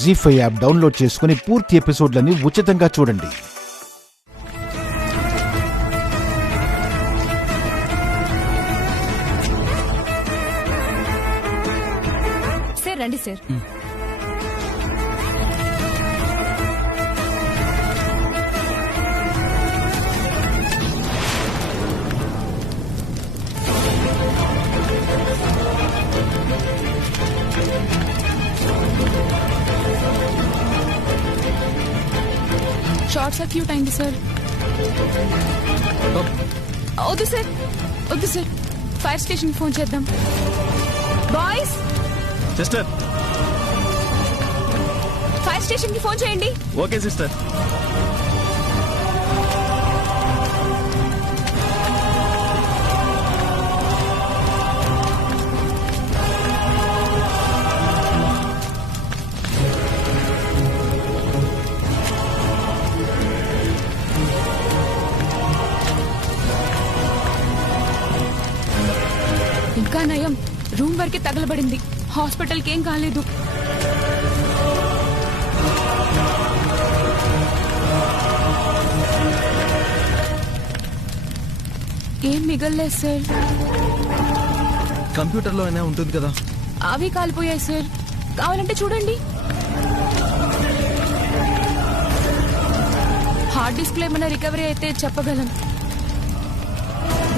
జీ5 app download చేసుకుని పూర్తి ఎపిసోడ్లని ఉచితంగా చూడండి. సార్ రండి సార్. షార్ట్ సర్క్యూట్ అయింది సార్. వద్దు సార్, వద్దు సార్, ఫైర్ స్టేషన్ ఫోన్ చేద్దాం. బాయ్స్, సిస్టర్, ఫైర్ స్టేషన్ కి ఫోన్ చేయండి. Okay sister. ఇంకా నయం, రూమ్ వరకే తగలబడింది. హాస్పిటల్కి ఏం కాలేదు. ఏం మిగల్లేదు సార్. కంప్యూటర్లో అయినా ఉంటుంది కదా. అవి కాలిపోయాయి సార్, కావాలంటే చూడండి. హార్డ్ డిస్క్ లో ఏమైనా రికవరీ అయితే చెప్పగలం,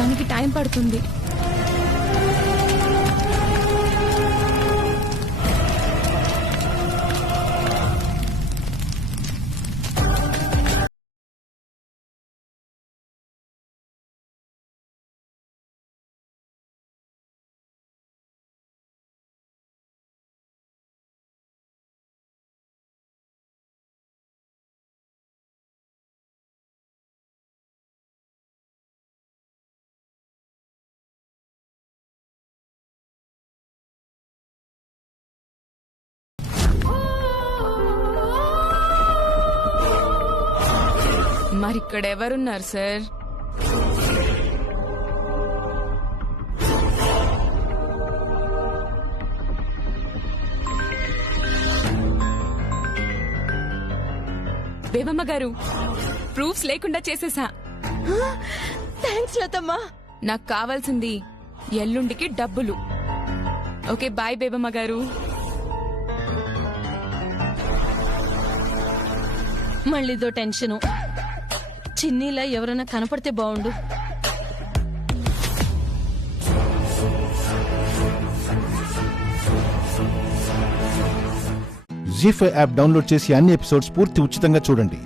దానికి టైం పడుతుంది. మరి ఇక్కడ ఎవరున్నారు సార్? బేబమ్మ గారు, ప్రూఫ్స్ లేకుండా చేసేసా. థ్యాంక్స్ లతమ్మా. నాకు కావాల్సింది ఎల్లుండికి డబ్బులు. ఓకే, బాయ్ బేబమ్మ గారు. మళ్ళీదో టెన్షను. చిన్నీలా ఎవరైనా కనపడితే బాగుండు. జీ5 యాప్ డౌన్లోడ్ చేసి అన్ని ఎపిసోడ్స్ పూర్తి ఉచితంగా చూడండి.